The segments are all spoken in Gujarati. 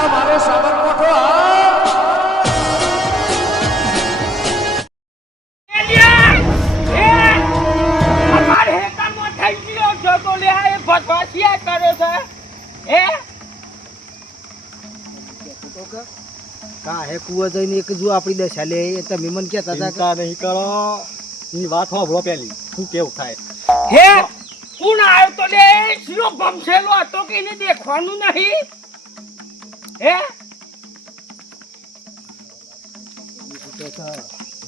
આ મારો સાબરકોઠો હે કુવા જઈને એક જો આપણી દશા લે તમે મને કહેતા હતા ચિંતા નહીં કરો ની વાત સાંભળો પેલી શું કેવું થાય હે કોણ આવ્યો તો લે શીરો ભમસેલો હતો કે એને દેખવાનું નહીં હે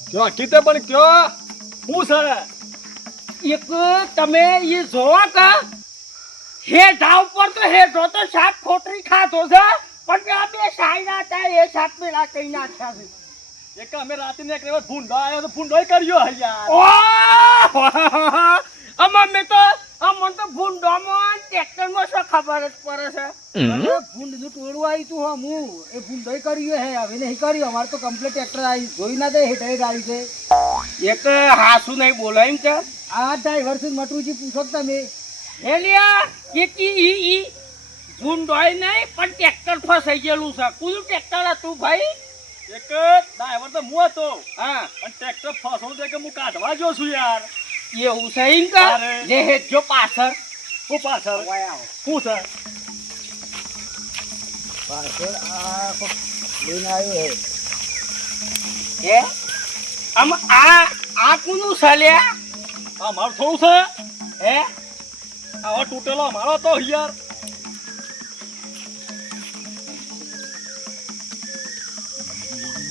કયો કીતે પણ કયો શું છે એક તમે એ જોવા કા હે ધાવ પર તો હે જો તો સાત ખોટરી ખાતો છે પણ આ બે સાઈના હતા એ સાત મેલા કઈ નાખ્યા છે એક અમે રાતે ને એક વખત ભૂંડો આવ્યો તો ભૂંડોય કર્યો હે યાર અમાર મે તો અમન તો ભૂંડોમાં ટ્રેક્ટરમાં શું ખબર જ પડે છે ભૂંડ નું ટોળું આવી તું હમ એ ભૂંડોય કર્યું હે હવે નહીં કર્યું અમારે તો કમ્પ્લીટ ટ્રેક્ટર આવી જોઈ ના દે હેઠે આવી છે એક હાસુ નહીં બોલાય એમ કે આ ડ્રાઈવર થી મટરુજી પૂછો તમે એલિયા ઈ ભૂંડોય નહીં પણ ટ્રેક્ટર ફસાઈ ગયેલું છે કુયું ટ્રેક્ટર હતું ભાઈ એક ડ્રાઈવર તો હું હતો હા પણ ટ્રેક્ટર ફસવું દે કે હું કાઢવા જો છું યાર એવું છે એમ કે લે હેજો પાછળ હું પાછળ શું છે પાછળ આ લઈને આવ્યો હે આમ આ કોનું છે લ્યા આ મારું થોડું છે હે આવા તૂટેલો મારો તો યાર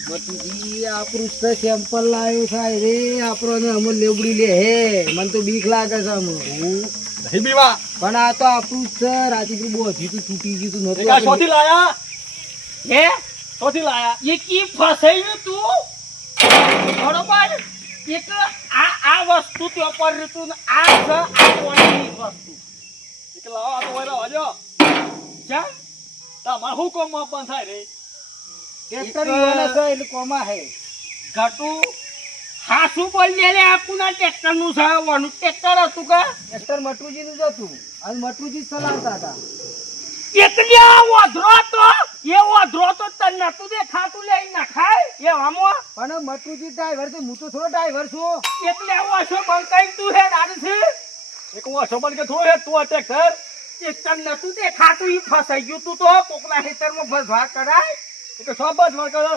મટુજી આપણું સેમ્પલ લાવ્યો થાય રે આપણને અમલ લેબડી લે હે મને તો બીક લાગે છે અમુક નહીં બીવા પણ આ તો આપણું છે રાતી બહુ હજી તો તૂટી ગયું તું એક આ શોથી લાયા હે શોથી લાયા એ કી ફસાયું તું બરોબર એક આ વસ્તુ તે પર રીતું ને આ છે આ કોની વસ્તુ એક લાવો આ તો વૈરા વાજો ચા તમાર હું કોમ માં પણ થાય રે ટ્રેક્ટર ઈવાના છે એટલે કોમા હે ઘટુ હાસુ બોલ લે આપુના ટ્રેક્ટર નું છે વનું ટ્રેક્ટર હતું કે ટ્રેક્ટર મટુજી નું જ હતું અને મટુજી ચલાવતા હતા એટલે ઓધરો તો તન નતું દેખાતું લઈ ના ખાય એ વામો પણ મટુજી ડ્રાઈવર છે હું તો થોડો ડ્રાઈવર છું એટલે ઓછો બંકાઈ તું હે દાદી છે એક હું અશોભન કે થોડું હે તું આ ટ્રેક્ટર એ તન નતું દેખાતું ઈ ફસાઈ ગયું તું તો કોકના ખેતરમાં ભસવા કરાય એક શાબાશ માર કરો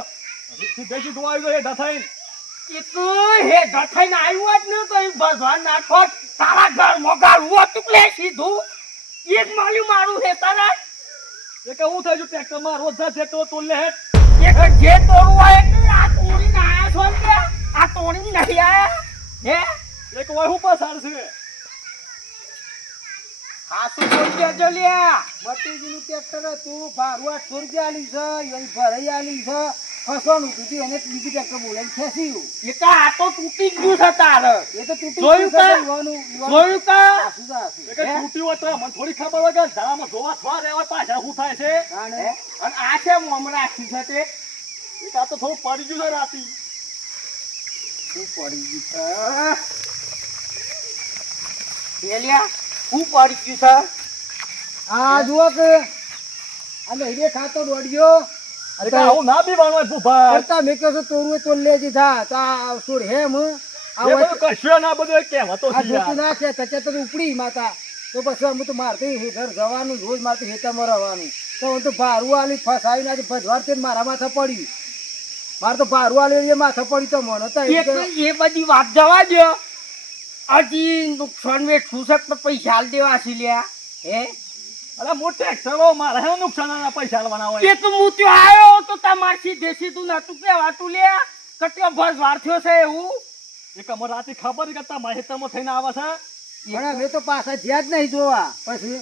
સીધે તું આવી ગયો ડથાઈ એ તો હે ગઠાઈને આવ્યો જ ન તો ઈ ભસવા નાખો તારા ઘર મોગાડવો તું લે સીધું એક માલ્યું મારું હે તારા એક હું થાય જો ટ્રેક્ટર માં રોજ જા ટ્રેક્ટર તો લે હે એક જે તોડવું હોય એટલે આ તોડીને આયા છો ને કે આ તોડીને નહીં આયા હે એક હોય હું પાછળ છે હાસુ બોલ દેજો લ્યા મટુજી નું ટ્રેક્ટર હતું ભાડું 800 રૂપિયા આલી છે એની ભરાઈ આલી છે ફસવાનું હતું એને બીજું ટ્રેક્ટર બોલાવીને ખેંચ્યું એ તો આ તો તૂટી ગયું છે તારે એ તો તૂટી જોયું ગયું છે કા? ઈવાનું જોયું કા હાસુ જા હાસુ. એક તૂટી હોય તો મને થોડી ખબર હોય કે ધારામાં જોવા થવા રહેવા પાછા શું થાય છે કારણે અને આ છે મોમ રાખી છે તે એક આ તો થોડું પડી ગયું છે રાતી શું પડી ગયું છે લ્યા શું પડી ગયું છે આ જુઓ કે આ લઈને ખાતો દોડ્યો એક આવું ના બીવાનું હોય ભૂભા કરતા મેં કહ્યું તોરું તો લેજી થા તા છોડ હેમ એ બધું કશું ના બધું કહેવાતો આ છે જોતું યાર નાખે તકે તો ઉપડી માતા તો પછી હું તો મારતી ઘર જવાનું રોજ મારતી હેતામાં રહેવાનું તો હું તો ભારું આલી ફસાવી નાખી ભજવાર તે મારા માથા પડ્યું મારે તો ભારું આલી એ માથા પડી તો મને તો એ બધી વાત જવા દો હજી નુકસાન વેઠવું છે તો પૈસા હાલ દેવા છે લ્યા હે અરે મોટે ટ્રેક્ટરો મારે હે નુકસાન ના પૈસા આલવાના હોય એ તો હું ત્યાં આવ્યો તો તમાર સીધે સીધું નતું કહેવાતું લ્યા કટલો ભસ વાર થયો છે એવું એક અમારે રાતે ખબર કે તમારે હેતરમાં થઈને આવે છે પણ હવે તો પાછા જ્યાં જ નહીં જોવા પછી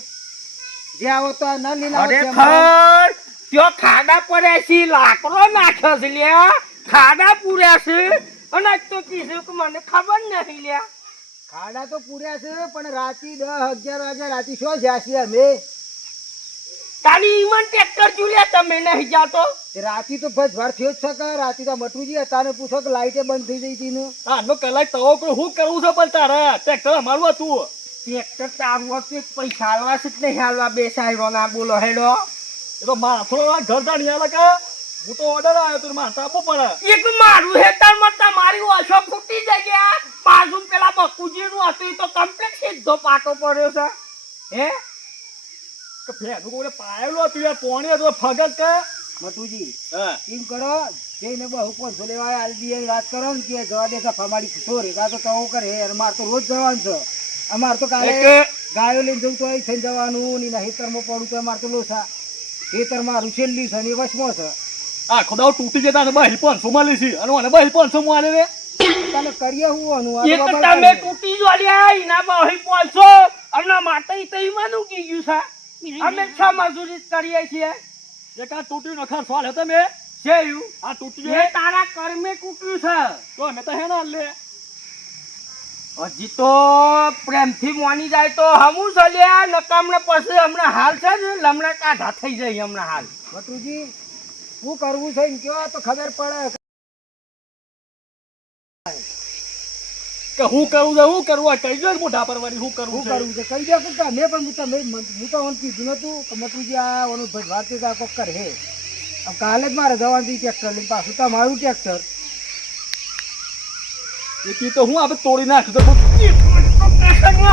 જે આવો તો ન લીલા ખરેખર ત્યો ખાડા પડ્યા છે લાકડો નાખ્યો છે લ્યા ખાડા પૂર્યા છે અને આજ તો કીધું કે મને ખબર નહીં લ્યા ખાડા તો પૂર્યા છે પણ રાતી 10 11 વાગે રાતી શું જ્યાસી અમે તારી ઈમન ટ્રેક્ટર ચૂલ્યા તમે નહીં જાતો રાતી તો ભજવાર થયો જ છે કે રાતી તો મટુજી હતા ને પૂછો કે લાઈટે બંધ થઈ જઈ હતી ને આનો કલાક તવો કોઈ શું કરવું છે પણ તારે ટ્રેક્ટર અમારું હતું ટ્રેક્ટર તારું હતું પૈસા હાલવા છે જ નહીં હાલવા બે સાહેબો ના બોલો હેડો એ તો માથો ઘર જાણી આલે કે હું તો ઓર્ડર આવ્યો તો માથે આપવું પડે. એક મારું હેતરમાં તમારી ઓછો ફૂટી જગ્યા પાછું પેલા બકુજીનું હતું ઈ તો કમ્પ્લીટ સીધો પાટો પડ્યો છે હે કે ફેનું કોઈને પાયેલું હતું યાર પોણી હતું ફગત કે મતુજી હા એમ કરો જઈને બહુ 500 લેવા આલી દઈએ વાત કરો ને કે જવા દે ફમાડી છોરી કા તો કહું કરે અને માર તો રોજ જવાનું છે અમાર તો કાલે ગાયો લઈને જવું તો અહીં થઈને જવાનું ને એના હેતરમાં પડું તો અમાર તો લોસા હેતર મારું છેલ્લી છે ને વચમાં છે આ ખોદાઓ તૂટી જતા ને 500 માં લીધી અને મને 500 માં આલે રે. તને કરીએ હું આનું એક તમે તૂટી જો લ્યા ઈના બહી પોલસો અને માટે ઈ તો ઈમાનું કી ગયું છે અમે છ મજૂરી જ કરીએ છીએ એક આ તૂટ્યું નખર સ્વાલ હતા મેં છે એવું આ તૂટી એ જાય તારા કર્મે તૂટ્યું છે તો અમે તો હે ના લે હજી તો પ્રેમથી મોની જાય તો હમું ચલ્યા નકામને પછી હમણાં હાલ છે ને લમણા કાઢા થઈ જાય હમણાં હાલ મતુજી શું કરવું છે ને કયો તો ખબર પડે કે હું કરું છે હું કરવું કઈ ગયો મોઢા પરવાની હું શું કરવું કરવું છે કઈ દો કે તમે પણ હું તો ઓન કીધું નતું કે મતુજી આ ઓનું ભજવાતી કા કોક કરે अब काले मारे जवान दी ट्रैक्टर लेन पासु તમારું ટ્રેક્ટર એકી તો હું આપણે તોડી નાખ્યું તો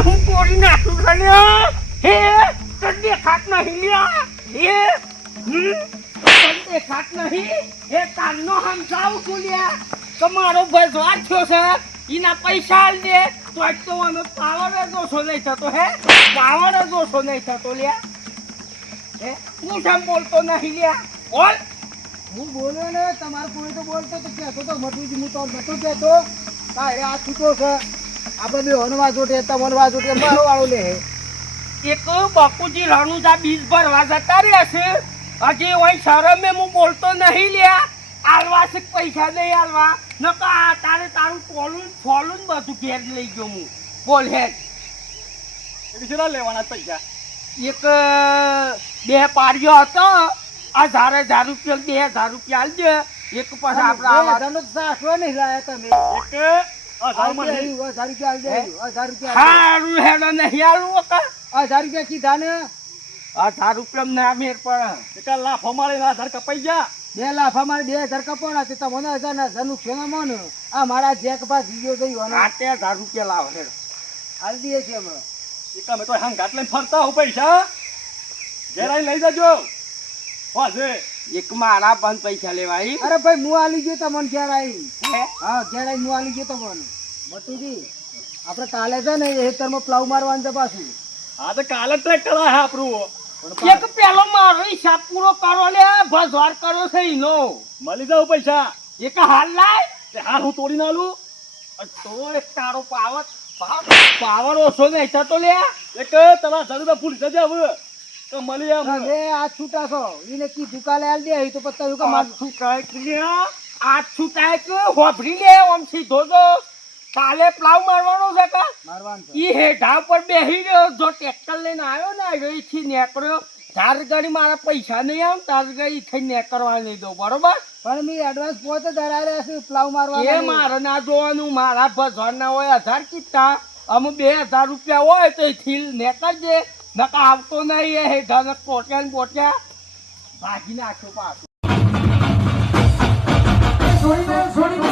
હું તોડી નાખું કન્યા હે કદે ખાટ નહીં લ્યા હે કદે ખાટ નહીં હે કાનનો હમસાવ કુલ્યા તમારો ભજવા થયો છે ઈના પૈસા આલ દે તો આજ તો આનો પાવર જ ઓછો નહીં થતો હે પાવર જ ઓછો નહીં થતો લ્યા હે હું સમ બોલતો નહીં લ્યા બોલ હું બોલ્યો ને તમાર કોઈ તો બોલતો તો કહેતો તો મતુજી હું તો નતો કહેતો કાય આ છૂટો છે આપણે બે વનવા જોટે વનવા જોટે મારો વાળો લે એક બાપુજી રણુજા બીજ ભરવા જતા રહ્યા છે હજી વહી શરમે હું બોલતો નહીં લ્યા આલવા છે પૈસા નહીં આલવા નકા તારે તારું ફોલું બધું ઘેર લઈ ગયો હું બોલ હેડ એ કેટલા લેવાના પૈસા એક બે પાડ્યો હતો 1000 રૂપિયા 2000 રૂપિયા આલજે એક પછી આપણે આવાનો સાસવા નહીં લાયા તમે એક 1000 માં નહીં 1000 રૂપિયા આલ દે 1000 રૂપિયા હારું હેડ નહીં આલું કા 1000 રૂપિયા કીધા ને 1000 રૂપિયા ના મેર પડે એક લાફો મારે 1000 કપાઈ જા 2 લાખ અમારે 2000 કપોણા તે તમને 1000 નુકસાન મોન આ મારા જેક પા જીયો ગયો અને 8000 રૂપિયા લાવ હેડ આલ દઈએ છે અમે એક અમે તો હંગાટ લઈને ફરતા હું પૈસા ઘેરાઈ લઈ જજો વાજે એક મારા બંધ પૈસા લેવાય અરે ભાઈ હું આલી ગયો તમને ઘેર આવી હે હા ઘેર આવી હું આલી ગયો તમને મતુજી આપણે કાલે છે ને એ હેતરમાં પ્લાવ મારવાનું છે પાછું હા તો કાલે ટ્રેક્ટર આ આપણું એક પેલો મારો હિસાબ પૂરો કરો લે ભજવાર કરો છે ઈનો મળી જાવ પૈસા એક હાલ લાય તે હાલ હું તોડી નાલું તો એક તારો પાવર ઓછો નહીં થતો લે એક તલા જરૂર ભૂલી જજે હવે તો મળી આમ હવે આ છૂટા છો એને કીધું કાલે આલ દે તો પત્તા કે માર છૂટાય કે આ છૂટાય કે હોભરી લે આમ સીધો જો કાલે પ્લાવ મારવાનો છે કા મારવાનું છે ઈ હેઠા પર બેહી રહ્યો જો ટ્રેક્ટર લઈને આવ્યો ને અહીંથી નીકળ્યો તાર ગાડી મારા પૈસા નહીં આવે તાર ગાડી થઈ નીકળવા નહીં દઉં બરોબર પણ મેં એડવાન્સ પોતે ધરારે હશે પ્લાવ મારવા એ મારે ના જોવાનું મારા ભજવાન ના હોય 1000 કિતા અમે 2000 રૂપિયા હોય તો થી નીકળજે નકા આવતો નહીં એ હેઠા ને પોટ્યા ને પોટ્યા ભાગી નાખ્યો પાછું છોડી